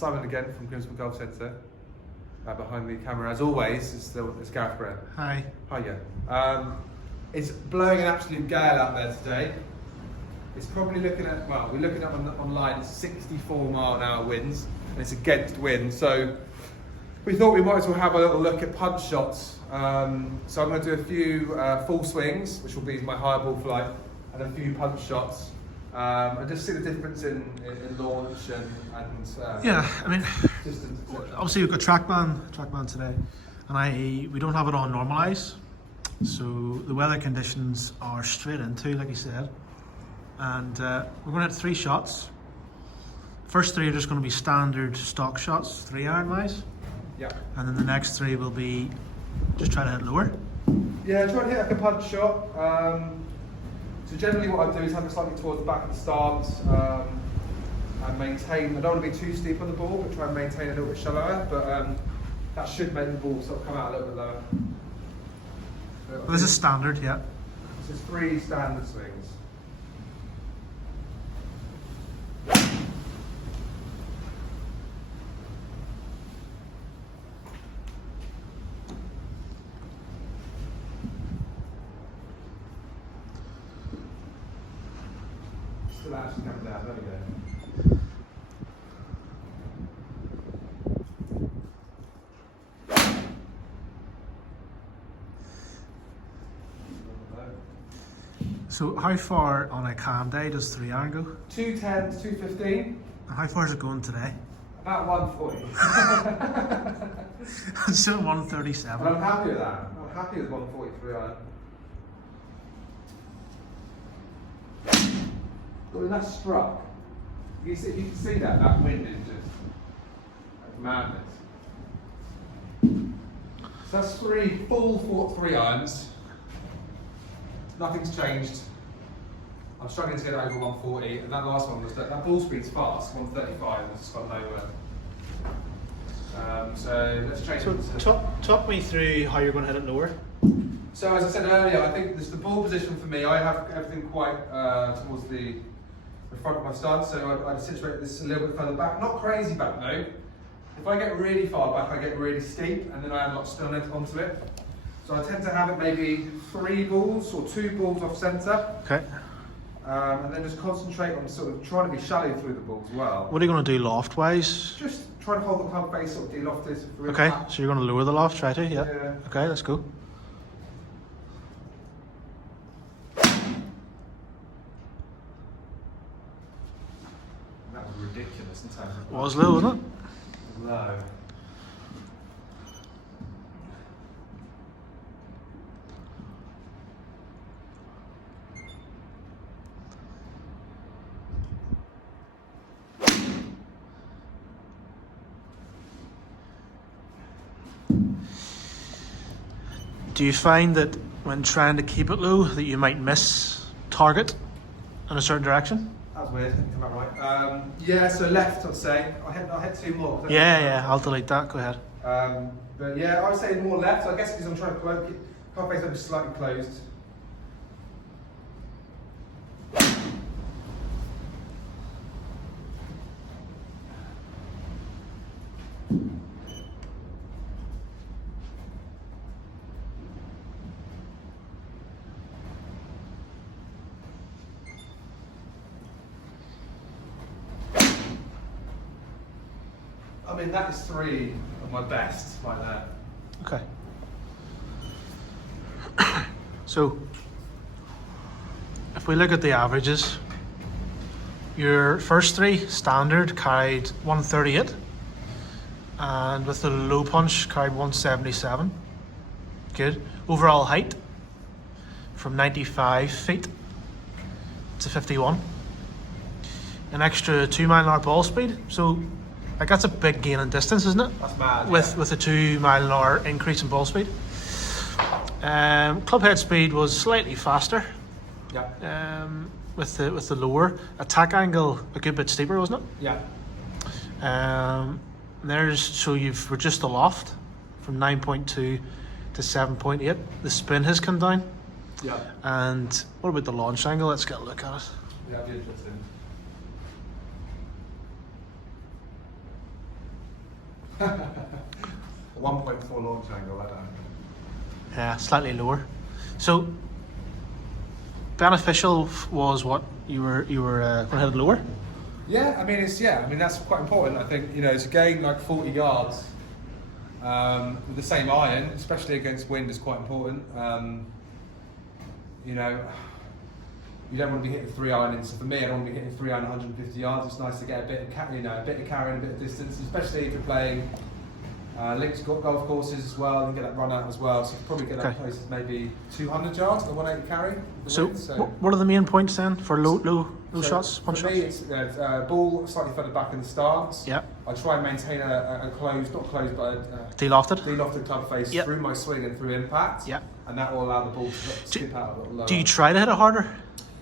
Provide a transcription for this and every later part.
Simon again from Grimsby Golf Centre. Behind the camera, as always, is Gareth. Hi. Hiya. It's blowing an absolute gale out there today. It's probably looking at, well, we're looking up online, it's 64 mile an hour winds, and it's against wind, so we thought we might as well have a little look at punch shots. So I'm going to do a few full swings, which will be my high ball flight, and a few punch shots. And just see the difference in launch and Yeah, I mean, distance, etc. obviously we've got TrackMan today, and we don't have it on normalise, so the weather conditions are straight into, like you said, and we're going to hit 3 shots. First 3 are just going to be standard stock shots, 3-iron wise. Yeah. And then the next 3 will be just try to hit lower. Yeah, try to hit like a punch shot. So generally what I do is have it slightly towards the back of the stance and maintain. I don't want to be too steep on the ball, but try and maintain a little bit shallower. But that should make the ball sort of come out a little bit lower. Well, this is standard, yeah. This is 3 standard swings. Still actually coming down, there we go. So how far on a calm day does 3-iron go? 210 to 215. And how far is it going today? About 140. It's still 137. And I'm happy with that. I'm happy with 143 iron. When that's struck, you can see that wind is just like madness. So that's 3 full 3 irons. Nothing's changed. I'm struggling to get it over 140, and that last one was that ball speed's fast, 135, and it's just got nowhere. So let's change it to... Talk me through how you're going to hit it lower. So as I said earlier, I think this the ball position for me. I have everything quite towards the front of my stance, so I'd situate this a little bit further back. Not crazy back though. If I get really far back, I get really steep, and then I add a lot of sternness onto it. So I tend to have it maybe 3 balls or 2 balls off centre. Okay. And then just concentrate on sort of trying to be shallow through the ball as well. What are you going to do loft wise? Just try to hold the club face sort of de-lofted. Okay, so you're going to lower the loft, try to, yeah. Okay, let's go. That was ridiculous in terms of... It was low, wasn't it? Low. Do you find that when trying to keep it low that you might miss target in a certain direction? That was weird, didn't come out right. Yeah, so left I'd say. I hit 2 more. Yeah, I'll delete that, go ahead. But yeah, I would say more left, I guess because I'm trying to keep club face just slightly closed. I mean, that is 3 of my best right there. Okay. So, if we look at the averages, your first 3 standard carried 138, and with the low punch carried 177. Good. Overall height from 95 feet to 51. An extra 2 mile an hour ball speed. So, like that's a big gain in distance, isn't it? That's mad. With a 2 mile an hour increase in ball speed. Club head speed was slightly faster. Yeah. With the lower attack angle, a good bit steeper, wasn't it? Yeah. So you've reduced the loft from 9.2 to 7.8. The spin has come down. Yeah. And what about the launch angle? Let's get a look at it. Yeah, that'd be interesting. 1.4 launch angle, I don't know. Yeah, slightly lower. So beneficial was what you were going to hit it lower. Yeah, I mean that's quite important. I think to gain like 40 yards with the same iron, especially against wind, is quite important. You don't want to be hitting 3 iron. So for me, I don't want to be hitting 3 iron 150 yards. It's nice to get a bit of carry and a bit of distance, especially if you're playing links golf courses as well, and get that run out as well. So you probably get that close as maybe 200 yards for 180 carry. So what are the main points then for low shots, punch for shots? me, it's ball slightly further back in the stance. Yeah. I try and maintain a closed, not closed, but a De-lofted club face Yep. through my swing and through impact. Yeah. And that will allow the ball to skip out a little lower. Do you try to hit it harder?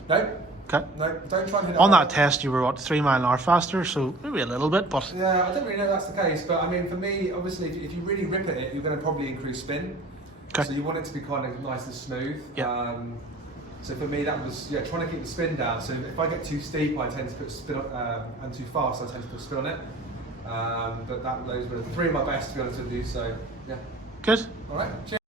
No. Okay. No, don't try and hit it On harder. that test, you were what, 3 mile an hour faster, so maybe a little bit, but Yeah, I don't really know if that's the case, but I mean, for me, obviously, if you really rip at it, you're going to probably increase spin. Okay. So you want it to be kind of nice and smooth. Yeah. So for me, that was trying to keep the spin down. So if I get too steep, I tend to put spin on, and too fast, I tend to put spin on it. But those were 3 of my best, to be honest with you. So yeah. good. All right. Cheers.